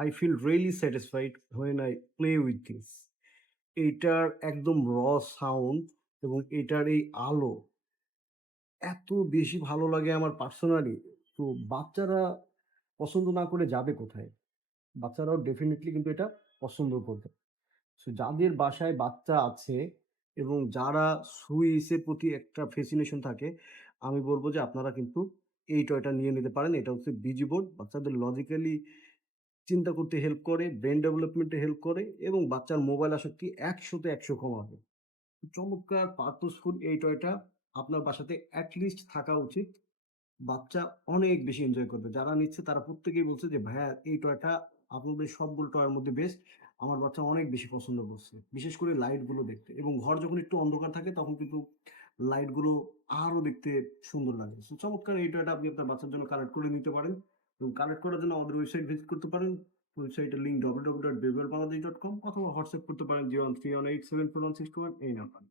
I feel really satisfied when I play with this. এইটার একদম sound এবং এটার এই আলো এত বেশি ভালো লাগে আমার পার্সোনালি। তো বাচ্চারা পছন্দ না করে যাবে কোথায়? বাচ্চারাও ডেফিনিটলি কিন্তু এটা পছন্দ করবে। সো যাদের বাসায় বাচ্চা আছে এবং যারা সুইচের প্রতি একটা ফ্যাসিনেশন থাকে, আমি বলব যে আপনারা কিন্তু এই টয়টা নিয়ে নিতে পারেন। এটা হচ্ছে বিজি বোর্ড। বাচ্চাদের লজিক্যালি চিন্তা করতে হেল্প করে, ব্রেইন ডেভেলপমেন্টে হেল্প করে এবং বাচ্চার মোবাইল আসক্তি ১০০ তে ১০০ কমাবে। চমৎকার পারপোজফুল এই টয়টা আপনার বাসাতে এট লিস্ট থাকা উচিত। বাচ্চা অনেক বেশি এনজয় করবে। যারা নিচ্ছে তারা প্রত্যেকেই বলছে যে, "ভাইয়া এই টয়টা আপনাদের সবগুলো টয়ের মধ্যে বেস্ট। আমার বাচ্চা অনেক বেশি পছন্দ করছে।" বিশেষ করে লাইটগুলো দেখতে এবং ঘর যখন একটু অন্ধকার থাকে তখন কিন্তু লাইটগুলো আরো দেখতে সুন্দর লাগে। সো চমৎকার এই টয়টা আপনি আপনার বাচ্চার জন্য কালেক্ট করে নিতে পারেন এবং কালেক্ট করার জন্য আমাদের ওয়েবসাইট ভিজিট করতে পারেন। ওয়েবসাইটের লিঙ্ক www.babyworldbangladesh.com অথবা হোয়াটসঅ্যাপ করতে পারেন 01318741621 এই নাম্বারে।